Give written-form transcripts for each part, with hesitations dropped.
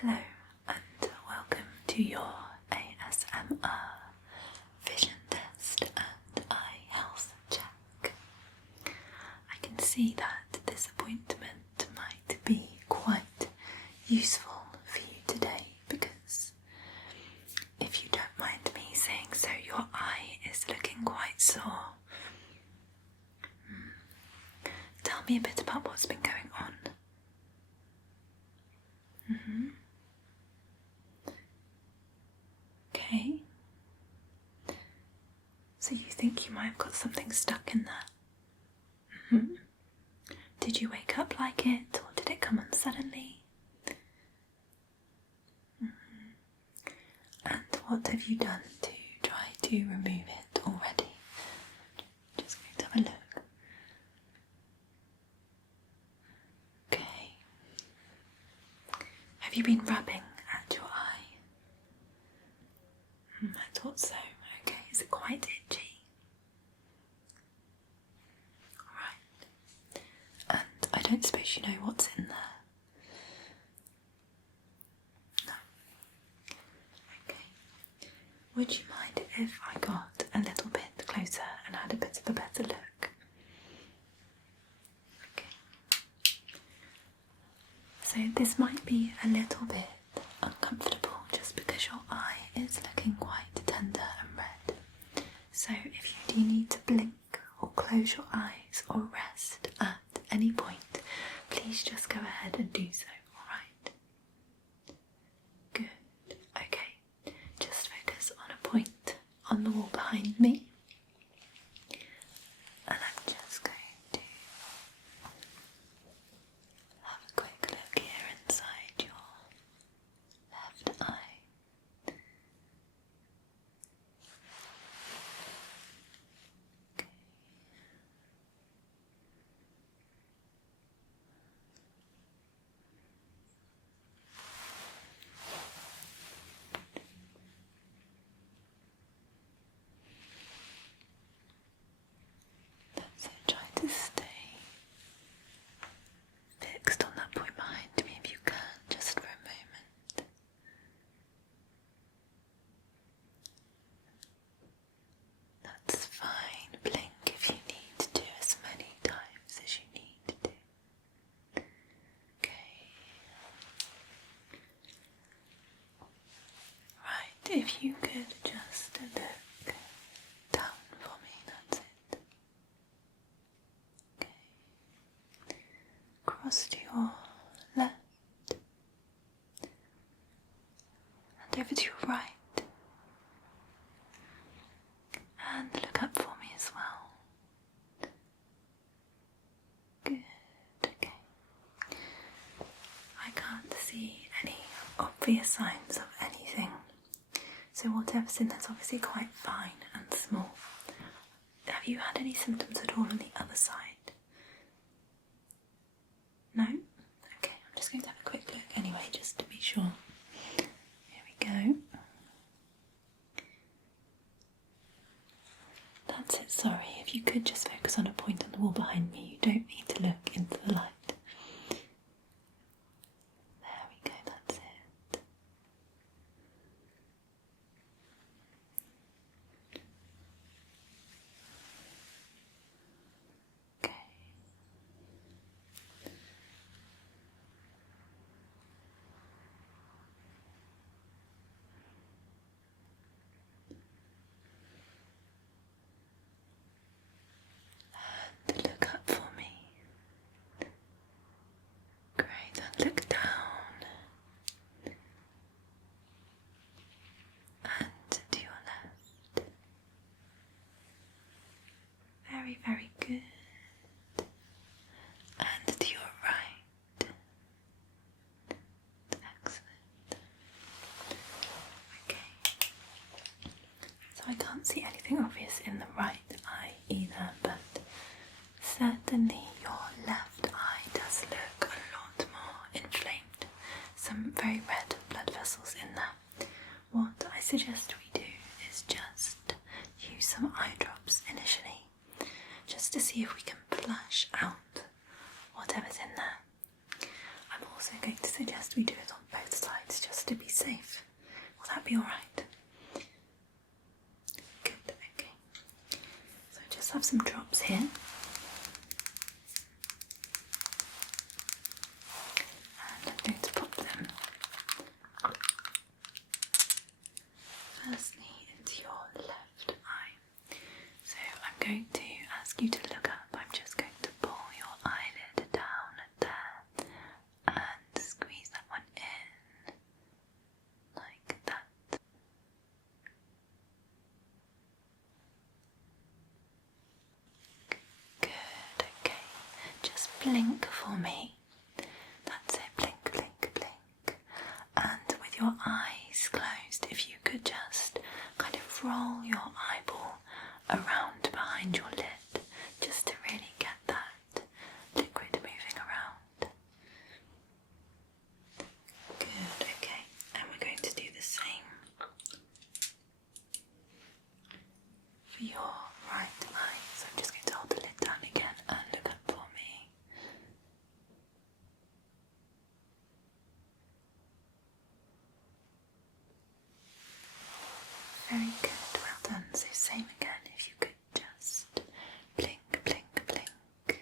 Hello and welcome to your ASMR vision test and eye health check. I can see that this appointment might be quite useful for you today because, if you don't mind me saying so, your eye is looking quite sore. Tell me a bit about what's been going on. Okay. So you think you might have got something stuck in there? Did you wake up like it, or did it come on suddenly? And what have you done to try to remove it already? Just going to have a look. Okay. Have you been rubbing at your eye? I thought so. Okay, is it quite itchy? Alright. And I don't suppose you know what's in there? No. Okay. Would you mind if I got a little bit closer and had a bit of a better look? Okay. So this might be a little bit uncomfortable just because your eye is looking quite tender and red. So if you do need to blink or close your eyes or rest at any point, please just go ahead and do so, alright? Good. Okay. Just focus on a point on the wall behind me. And I'm just going to have a quick look here inside your left eye. That's it, try to stay fixed on that point behind me if you can, just for a moment. That's fine, blink if you need to, as many times as you need to. Okay. Right, if you could just look down for me, that's it. Okay. Across to your left and over to your right. And look up for me as well. Good, okay. I can't see any obvious signs of anything, so whatever's in there's obviously quite fine and small. Have you had any symptoms at all on the other side? No? Okay, I'm just going to have a quick look anyway, just to be sure. Here we go. That's it, sorry. If you could just focus on a point on the wall behind me, you don't need to look into the light. There we go, that's it. Okay. And look up for me. Great, and look down. And to your left. Very, very good. And to your right. Excellent. Okay. So I can't see anything obvious in the right eye either, but certainly your left eye does look a lot more inflamed. Some very red blood vessels in there. What I suggest we do is just use some eye drops initially, just to see if we can flush out whatever's in there. I'm also going to suggest we do it on both sides blink for me. That's it, blink, blink, blink. And with your eyes closed, if you could just kind of roll your eyeball around behind your lid, just to really get that liquid moving around. Good, okay. And we're going to do the same for your right eye. So I'm just going to hold the lid down again and look up for me. Very good, well done. So same again, if you could just blink, blink, blink.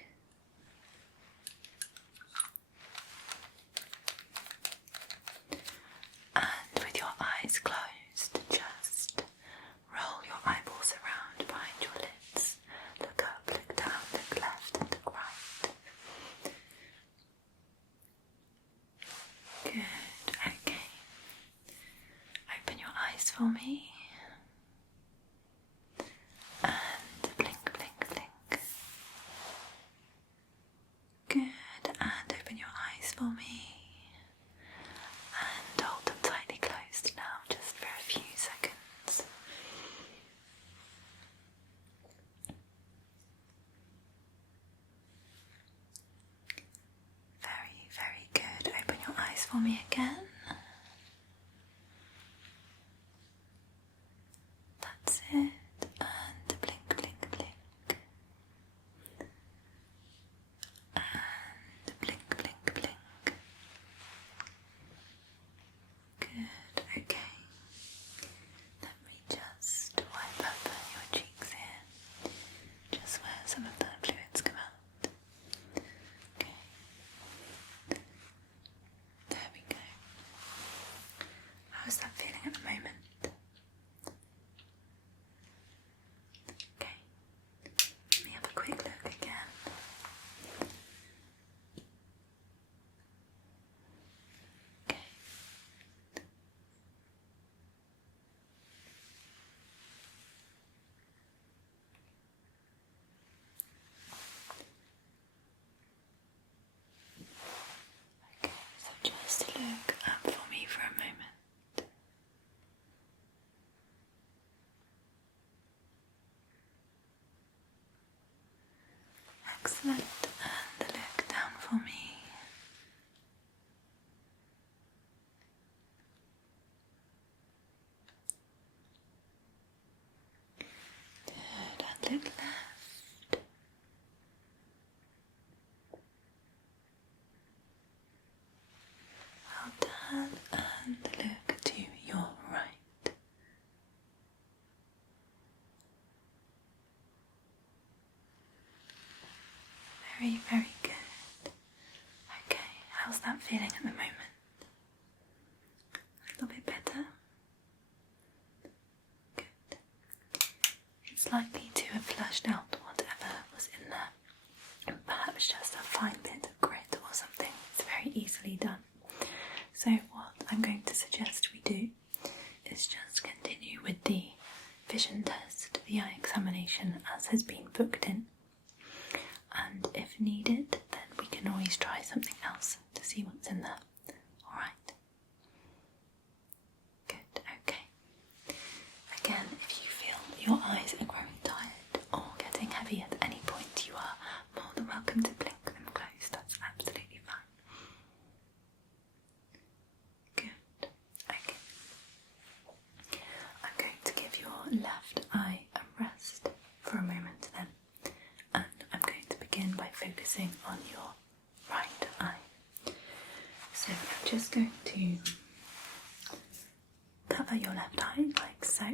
And with your eyes closed, just roll your eyeballs around behind your lids. Look up, look down, look left and look right. Good, okay. Open your eyes for me. And blink, blink, blink. Good, and open your eyes for me. And hold them tightly closed now, just for a few seconds. Very, very good. Open your eyes for me again. That's it. And blink, blink, blink. And blink, blink, blink. Good, okay. Let me just wipe up your cheeks here, just where some of the fluids come out. Okay. There we go. How is that feeling at the moment? Okay. Let me have a quick look again. Okay. Okay, so just look up for me for a moment. Excellent, and look down for me. Good, and look left. Well done, and look to your right. Very, very good. Okay, how's that feeling at the moment? A little bit better? Good. It's likely to have flushed out whatever was in there, and perhaps just a fine bit of grit or something. It's very easily done. So what I'm going to suggest we do is just continue with the vision test, the eye examination as has been booked in. And if needed, then we can always try something else to see what's in there. Alright? Good, okay. Again, if you feel your eyes are growing tired or getting heavy at any point, you are more than welcome to blink them closed. That's absolutely fine. Good, okay. I'm going to give your left eye a rest for a moment then. And I'm going to begin by focusing on your right eye. So I'm just going to cover your left eye like so.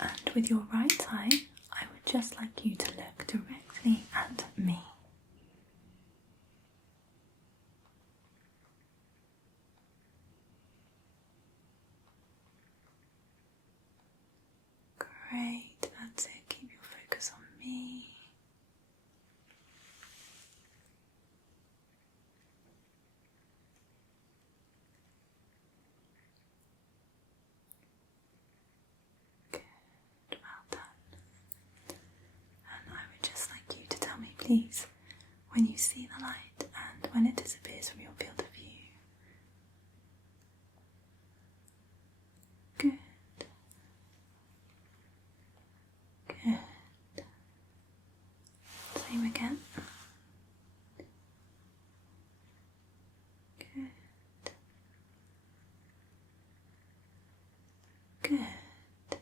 And with your right eye, I would just like you to look directly at me. Great, that's it. Keep your focus on me. Good, well done. And I would just like you to tell me, please, when you see the light and when it disappears from your field of view. Good. Good. Same again. Good. Good.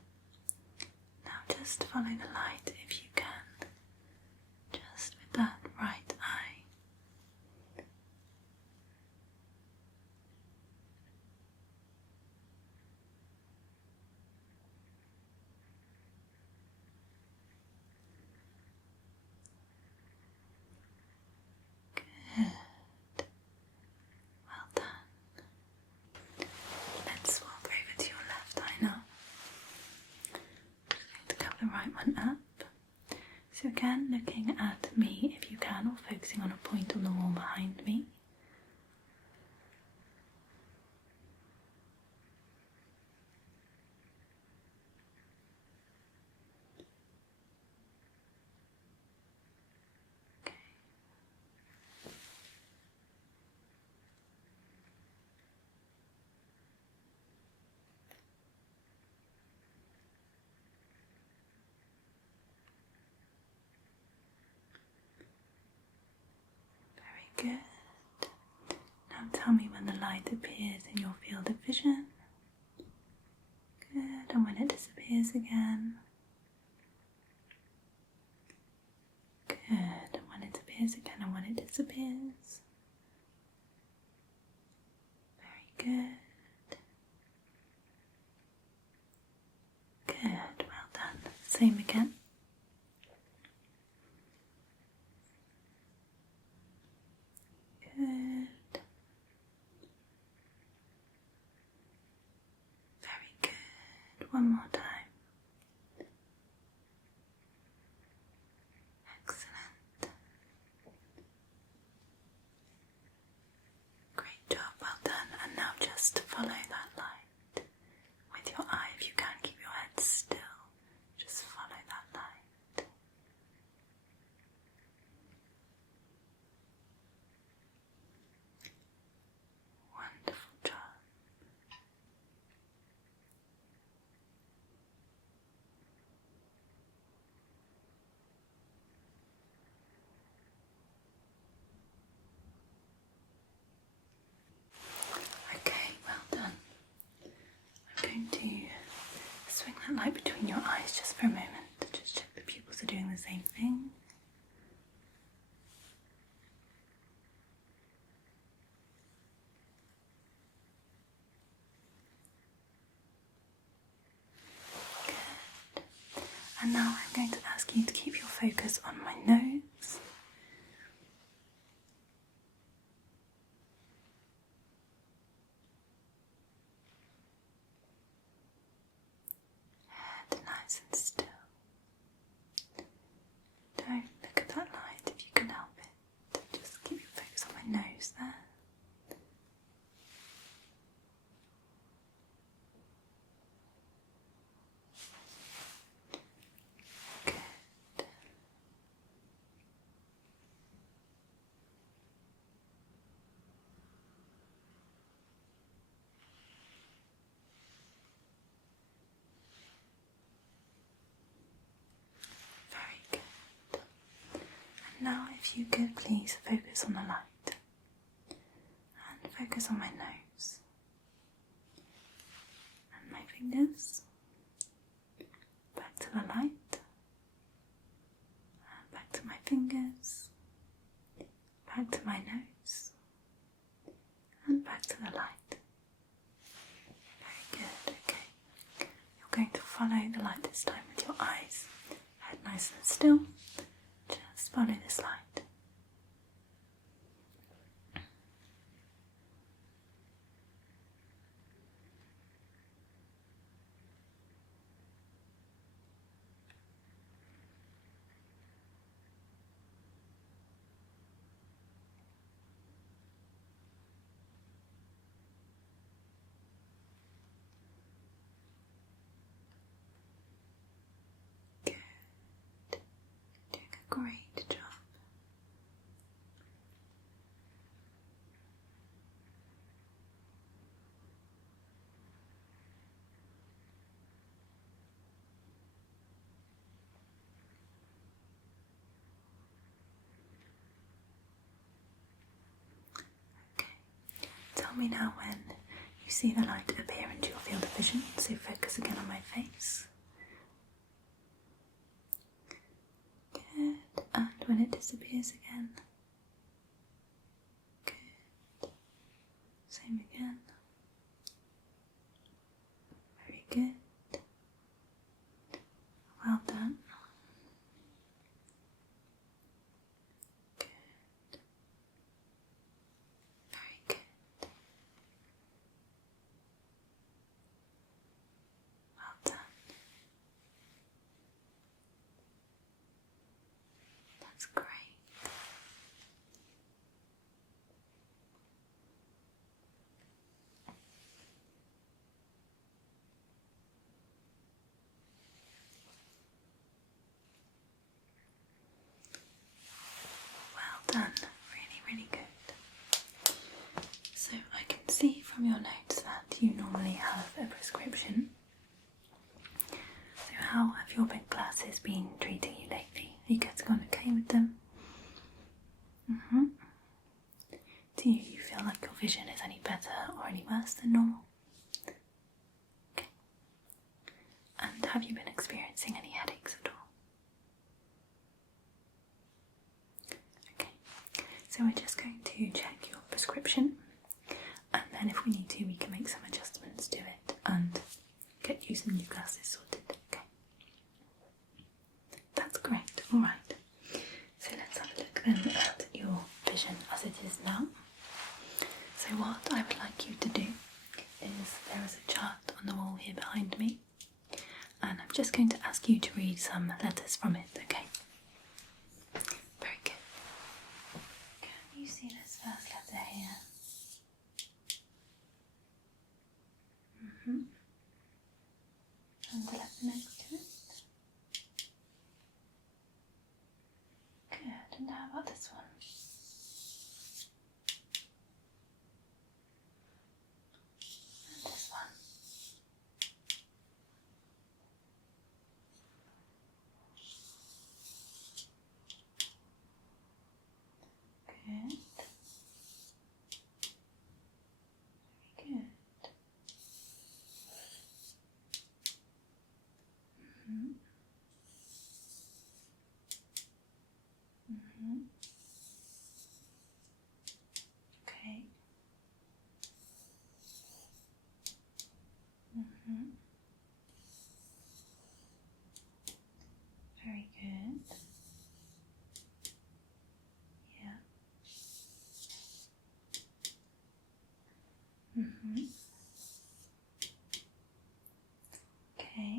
Now just follow the light if you can, just with that right eye. Good. Well done. Let's swap over to your left eye now. Just going to cover the right one up. So again, looking at me if you can, or focusing on a point on the wall behind me. Good. Now tell me when the light appears in your field of vision. Good. And when it disappears again. Good. And when it appears again and when it disappears. Very good. Good. Well done. Same again. Good. Very good. One more time. Excellent. Great job. Well done. And now just follow that light with your eye. If you can, keep your head still. Just follow that light. Wonderful job. Okay, well done. I'm going to swing that light between your eyes just for a moment to just check the pupils are doing the same thing. Good. And now I'm going to ask you to keep your focus on my nose. Head nice and still. Don't look at that light if you can help it. Just keep your focus on my nose there. Good. Very good. And now if you could please focus on the light and focus on my nose and my fingers. Back to the light and back to my fingers, back to my nose and back to the light. Very good. Okay. You're going to follow the light this time with your eyes. Head nice and still. Just follow this light. Good. Doing a great job. tell me now when you see the light appear into your field of vision. So focus again on my face. Good. And when it disappears again. Good. Same again. Very good. Well done. Good. Very good. Well done. That's great. Well done. Really, really good. So I can see from your notes that you normally have a prescription. So how have your big glasses been treating you lately? Are you getting on okay with them? Do you feel like your vision is any better or any worse than normal? Okay. And have you been experiencing any headaches at all? Okay. So we're just going to check your prescription, and then if we need to, we can make some adjustments to it and get you some new glasses sorted. Okay. That's great. Alright. So let's have a look then at your vision as it is now. So what I would like you to do is, there is a chart on the wall here behind me, and I'm just going to ask you to read some letters from it, okay? Very good. Can you see this first letter here? And the letter next to it? Good, and how about this one? And this one? Good. Very good. Okay. Very good. Yeah. Okay.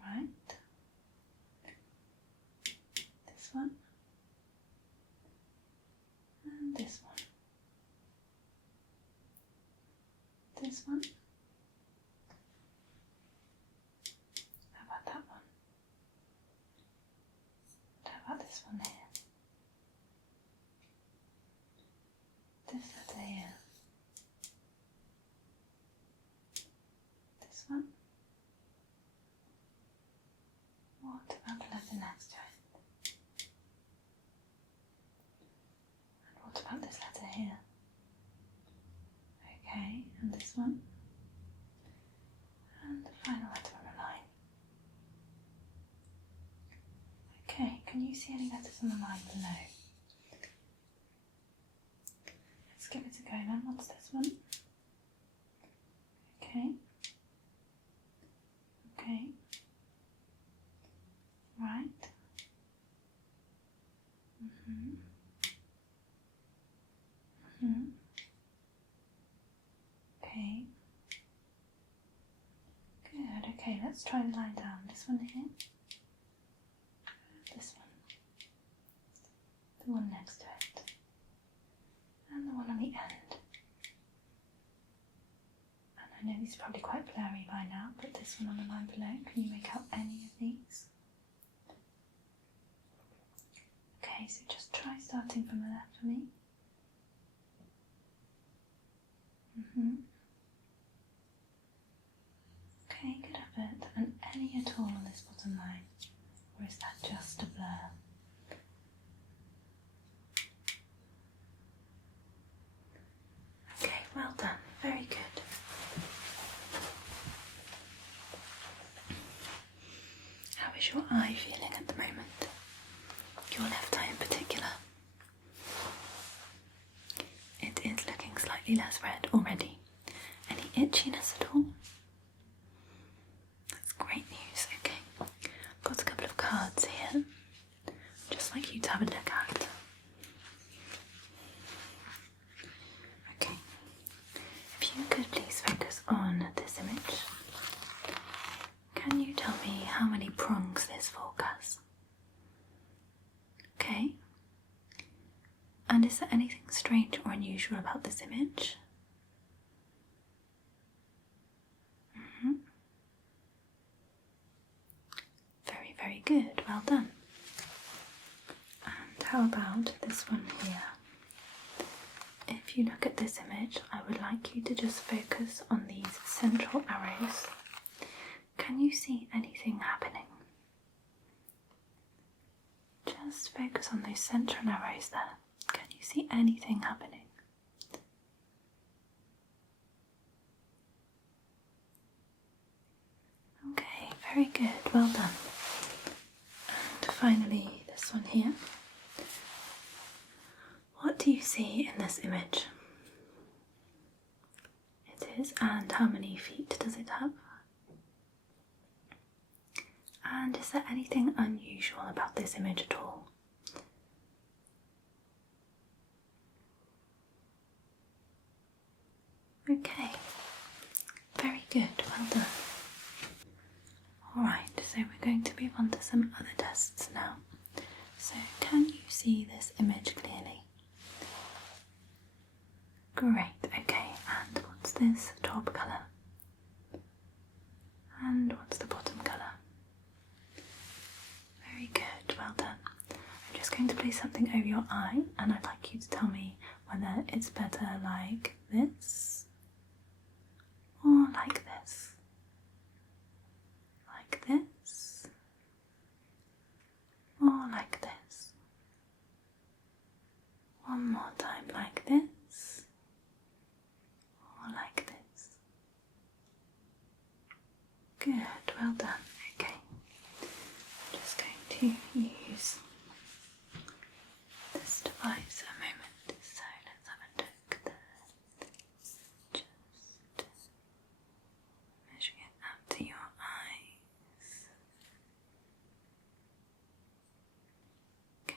Alright. This one. And this one. This one. How about that one? And how about this one here? This letter here. This one. What about the letter next to it? And what about this letter here? Okay, and this one. And the final letter on the line. Okay, can you see any letters on the line below? Let's give it a go then. What's this one? Okay. Okay. Right. Okay. Good. Okay, let's try the line down. This one here. This one. The one next to it. And the one on the end. And I know these are probably quite blurry by now, but this one on the line below, can you make out any of these? Okay, so just try starting from the left for me. Okay, good effort. And any at all on this bottom line? Or is that just a blur? is your eye feeling at the moment? Your left eye in particular? It is looking slightly less red already. Any itchiness at all? That's great news. Okay, I've got a couple of cards here, just like you to have a look at. Okay, if you could please focus on this image. Can you tell me how many prongs this fork has? Okay. And is there anything strange or unusual about this image? Very, very good. Well done. And how about this one here? If you look at this image, I would like you to just focus on these central arrows. Can you see anything happening? Just focus on those central arrows there. Can you see anything happening? Okay, very good, well done. And finally, this one here. What do you see in this image? It is, and how many feet does it have? And is there anything unusual about this image at all? Okay, very good, well done. Alright, so we're going to move on to some other tests now. So can you see this image clearly? Great, okay, and what's this top colour? And what's the bottom colour? Very good, well done. I'm just going to place something over your eye and I'd like you to tell me whether it's better like this or like this. Like this or like this. One more time, like this or like this. Good, well done. Okay, I'm just going to use this device a moment. So let's have a look there. Just measuring it out to your eyes. Okay.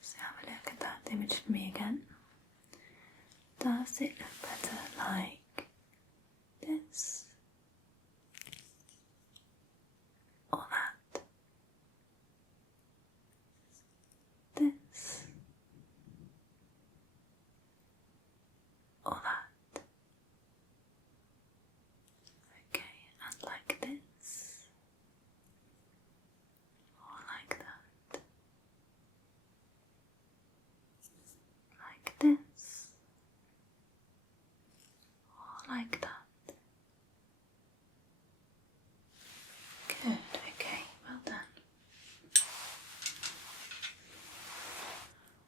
So have a look at that image for me again. Does it look better like this or that? This or that? Okay, and like this or like that? Like this or like that? Good, okay, well done.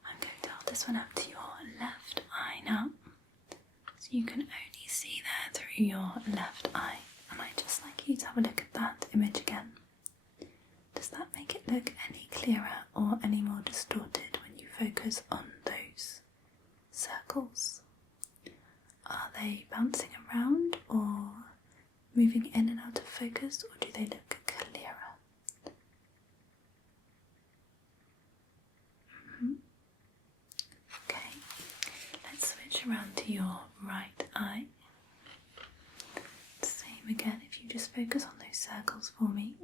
I'm going to hold this one up to your left eye now, so you can only see there through your left eye. And I'd just like you to have a look at that image again. Does that make it look any clearer or any more distorted when you focus on those circles? Are they bouncing around or moving in and out of focus, or do they look clearer? Okay, let's switch around to your right eye. Same again, if you just focus on those circles for me.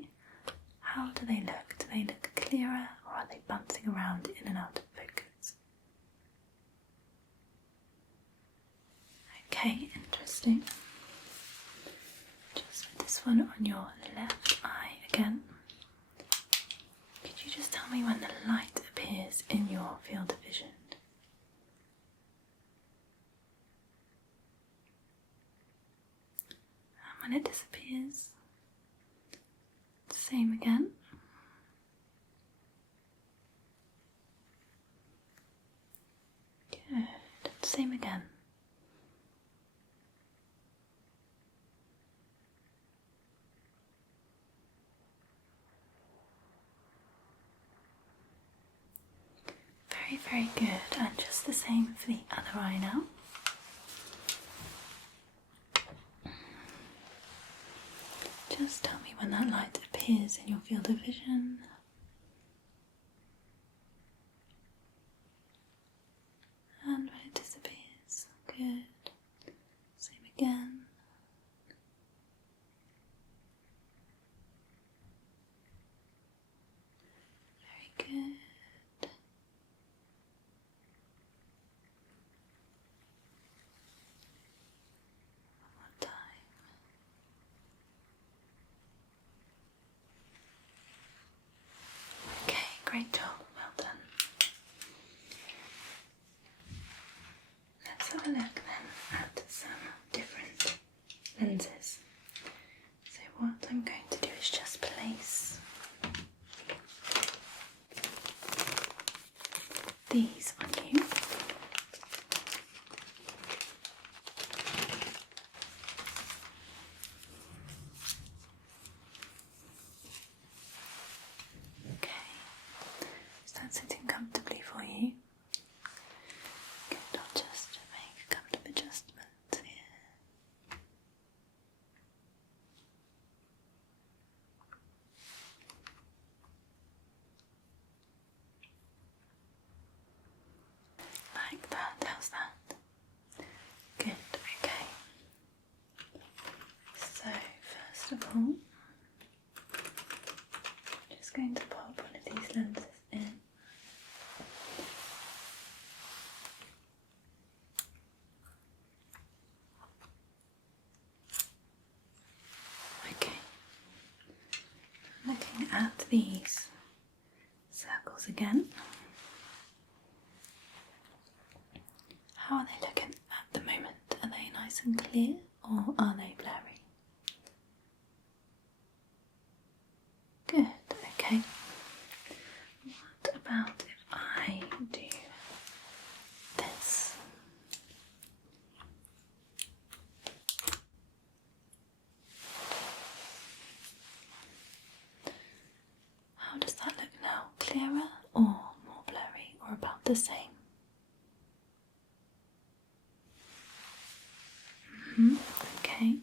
How do they look? Do they look clearer or are they bouncing around in and out of focus? Okay, interesting. Just with this one on your left eye again. Could you just tell me when the light appears in your field of vision? And when it disappears? Same again. Good. Same again. Very, very good. And just the same for the other eye now. Just tell me when that light appears in your field of vision. And when it disappears. Good. Same again. Very good. One more time. Okay, great job. Well done. Let's have a look then at some different lenses. So what I'm going to do is just place these on you. Okay, is that sitting comfortably for you? Good, I'll just make a couple of adjustments here. Like that, how's that? Good, okay. So, first of all, I'm just going to pop one of these lenses in. Okay, looking at these circles again. How are they looking at the moment? Are they nice and clear or are they blurry? Good, okay. What about if I do this? How does that look now? Clearer or more blurry or about the same? Okay.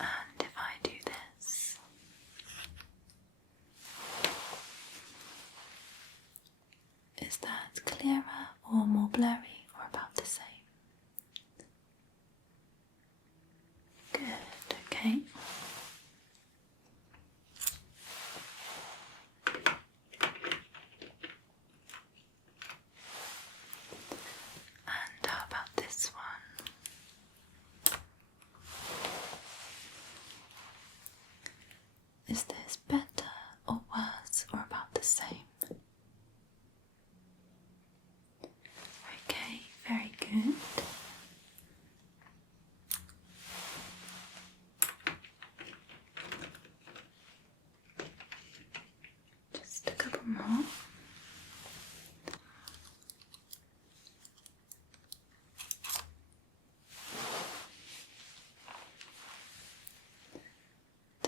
And if I do this, is that clearer or more blurry or about the same? Good, okay. And how about this one? Is this better or worse or about the same? Okay, very good. Just a couple more.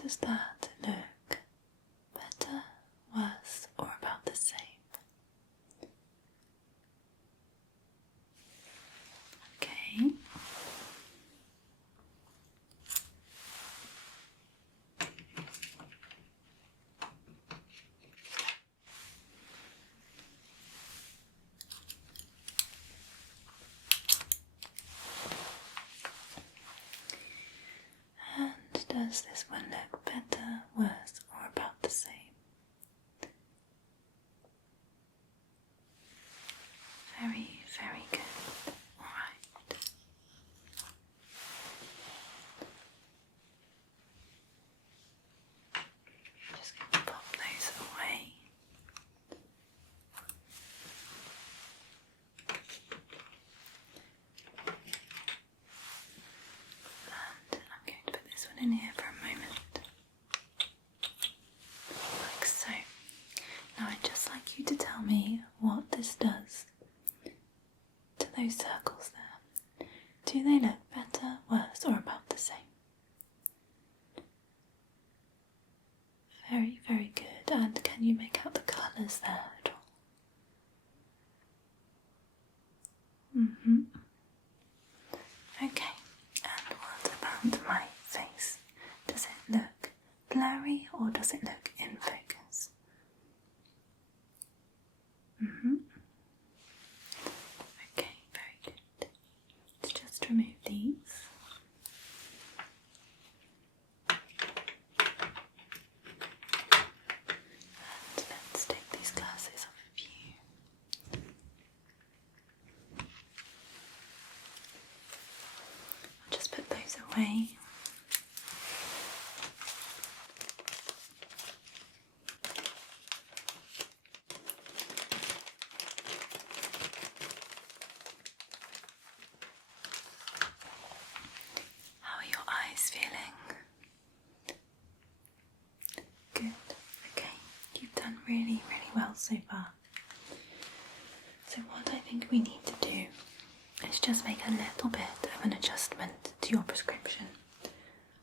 Does that look better, worse, or about the same? Okay. And does this one look better, worse, or about the same? Very, very good. Alright. Just going to pop those away. And I'm going to put this one in here for a moment. Like so. Now I'd just like you to tell me what this does to those circles there. Do they look better, worse, or about the same? redness there at all? Mm-hmm. Okay, and what about my face? Does it look blurry or does it look in focus? Mm-hmm. Okay, very good. Let's just remove these. And let's take these glasses off of you. I'll just put those away. How are your eyes feeling? Good. Okay, you've done really, really well so far. So what I think we need to do is just make a little bit of an adjustment to your prescription.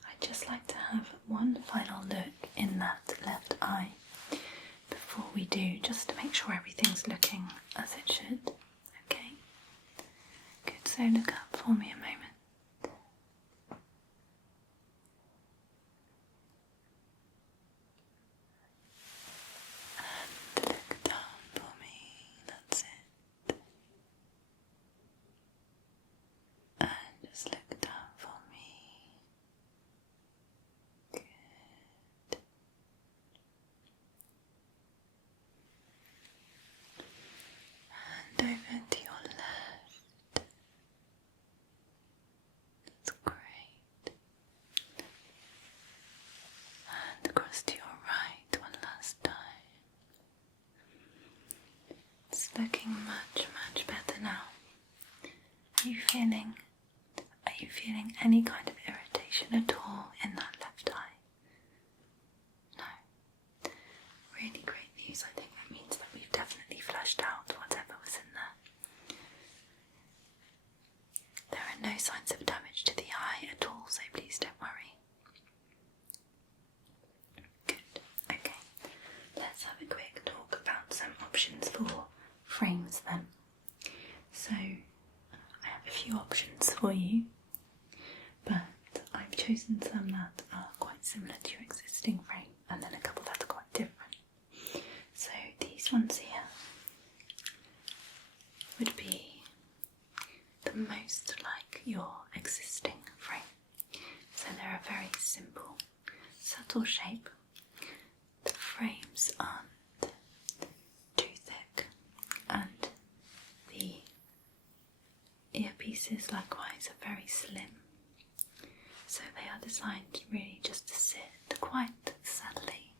I'd just like to have one final look in that left eye before we do, just to make sure everything's looking as it should. Okay? Good, so look up for me a moment. And look down for me, that's it. And just look down for me. Good. And over to your left. That's great. And across to your right one last time. It's looking much, much better now. Are you feeling any kind of irritation at all in that left eye? No. Really great news. I think that means that we've definitely flushed out whatever was in there. There are no signs of damage to the eye at all, so please don't worry. Good. Okay. Let's have a quick talk about some options for frames then. So, I have a few options for you, but I've chosen some that are quite similar to your existing frame and then a couple that are quite different. So these ones here would be the most like your existing frame. So they're a very simple, subtle shape. The frames aren't too thick and the earpieces likewise are very slim. So they are designed really just to sit quite subtly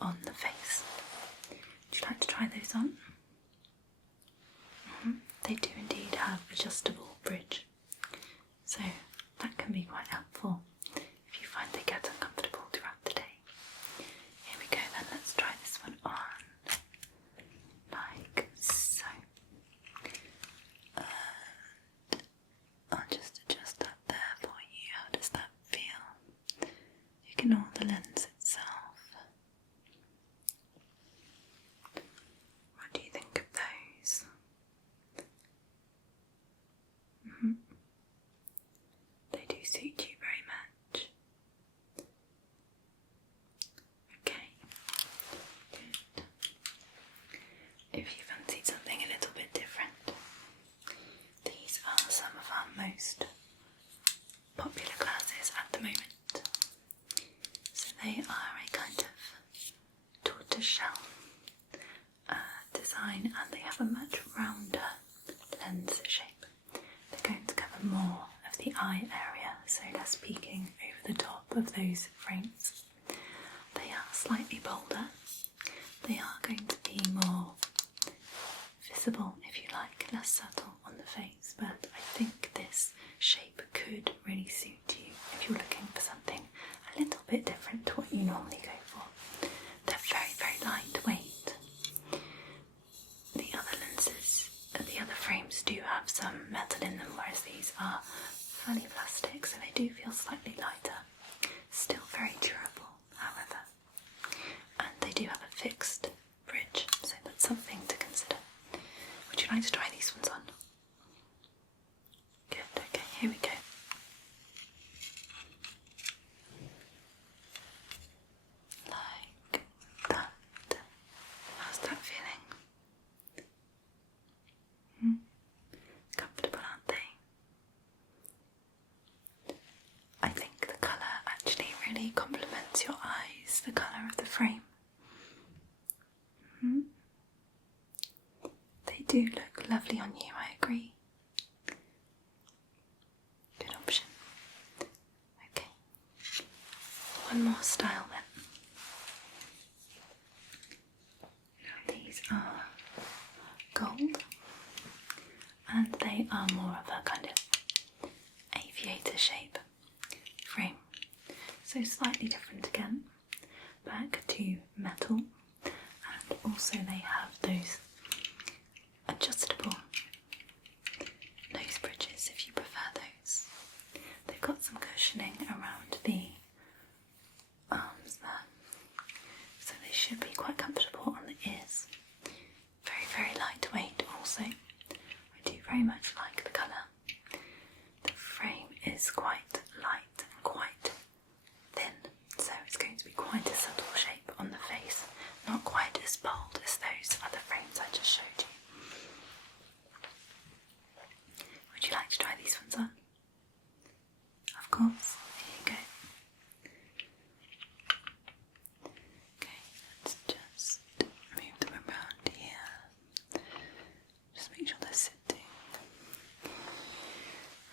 on the face. Would you like to try those on? They do indeed have adjustable bridge, so that can be quite helpful if you find they get uncomfortable throughout the day. Here we go then, let's try this one on, like so. I'll just adjust that there for you. How does that feel? Ignore the lens itself. What do you think of those? They do suit you very much. Okay, good. If you fancied something a little bit different, these are some of our most popular glasses at the moment. So they are a kind of tortoiseshell design, and they have a much rounder lens shape. They're going to cover more of the eye area, so less peeking over the top of those frames. They are slightly bolder. They are going to be more visible, if you like, less subtle on the face, but I think this shape could really suit you if you're looking for something a little bit different to what you normally go for. They're very, very lightweight. The other frames do have some metal in them, whereas these are fully plastic, so they do feel slightly lighter. Still very durable, however. And they do have a fixed bridge, so Here we go. Like that. How's that feeling? Comfortable, aren't they? I think the colour actually really complements your eyes, the colour of the frame. They do look lovely on you, I agree. Good option. Okay. One more style then. Now these are gold, and they are more of a kind of aviator shape frame. So slightly different again. Back to metal, and also they have those adjustable nose bridges if you prefer those. They've got some cushioning around the arms there, so they should be quite comfortable on the ears. Very, very lightweight also. I do very much like the colour. The frame is quite light and quite thin, so it's going to be quite a subtle shape on the face, not quite as bold as those other frames I just showed you. Would you like to try these ones on? Of course, here you go. Okay, let's just move them around here. Just make sure they're sitting.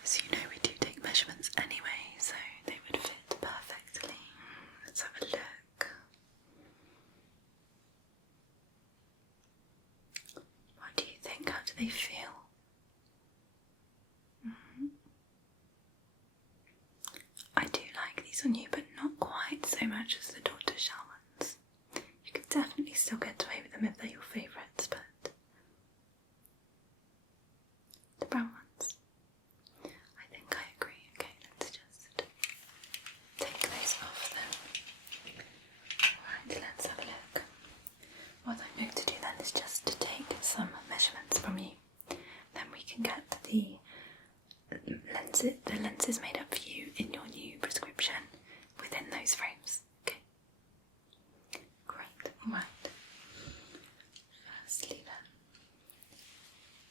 As you know, we do take measurements anyway, so they would fit perfectly. Let's have a look. What do you think? How do they feel? I do like these on you, but not quite so much as the tortoiseshell ones. You could definitely still get away with them if they're your favourites, but the brown ones, I think I agree. Okay, let's just take those off then. Alright, let's have a look. What I'm going to do then is just to take some measurements from you. Then we can get the lenses made up for you in your new prescription within those frames. Okay. Great. Alright. Firstly then,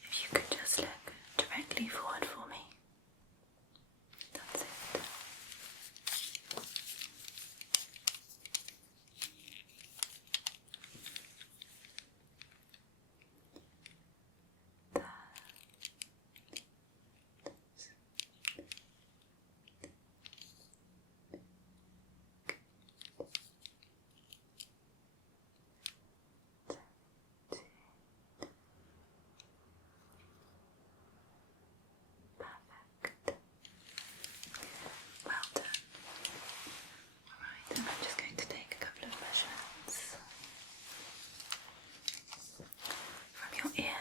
if you could just look directly forward for me. That's it. Well done. Alright, and I'm just going to take a couple of measurements from your ear.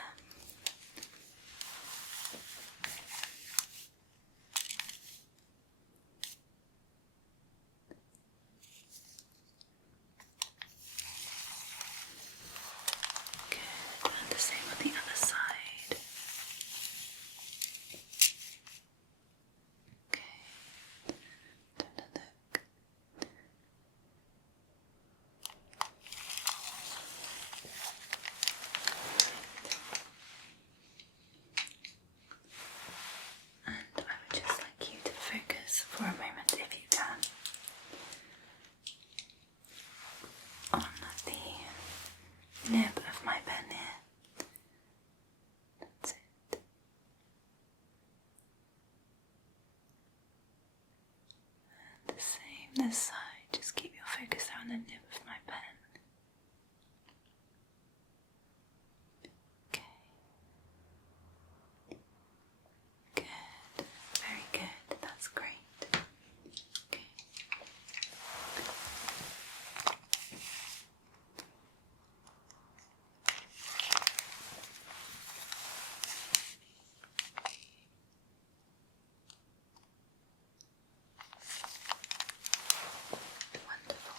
Good, and the same on the other side. Okay, have a look. And I would just like you to focus for a moment, if you can, on the nib of my pen here. That's it. And the same this side. Just keep your focus there on the nib of my pen. Okay. Good. Very good. That's great. Okay. Wonderful.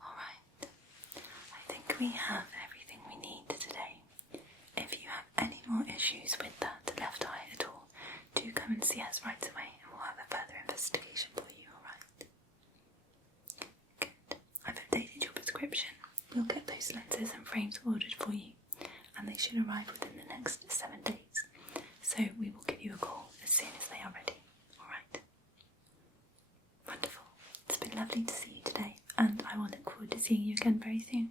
Alright. I think we have everything we need today. If you have any more issues with that left eye at all, do come come and see us right away and we'll have a further investigation for you, alright? Good. I've updated your prescription. We'll get those lenses and frames ordered for you, and they should arrive within the next 7 days. So we will give you a call as soon as they are ready, alright? Wonderful. It's been lovely to see you today, and I will look forward to seeing you again very soon.